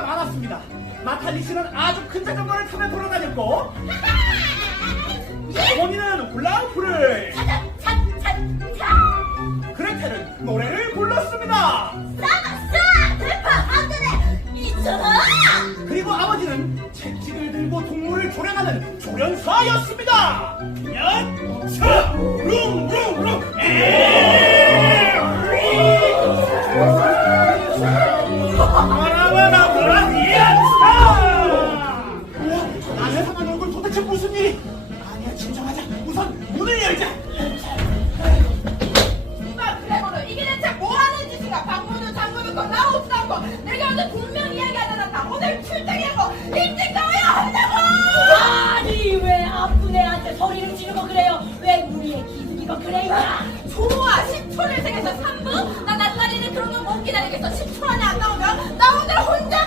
재주가 많았습니다. 마탈리 씨는 아주 큰 자전거를 타며 돌아다녔고 본인은 훌라후프를 찬찬찬찬 그레텔은 노래를 불렀습니다. 그리고 아버지는 채찍을 들고 동물을 조련하는 조련사였습니다. 야, 룽 우와, 안에서만 얼굴 도대체 무슨 일이? 아니야, 진정하자. 우선 문을 열자. 아, 그래보로 이게 대체 뭐하는 짓인가 방문은 잠그는 거 나오지도 않고 내가 어제 분명 이야기하지 않았다 오늘 출장이라고 일찍 나와야 한다고 아니 왜 아픈 애한테 소리를 지르고 그래요? 왜 우리의 기둥이고 그래요? 좋아 10초를 생겨서 3분 나 날라리는 그런 거못 기다리겠어. 10초 안에 안 나오면 나 오늘 혼자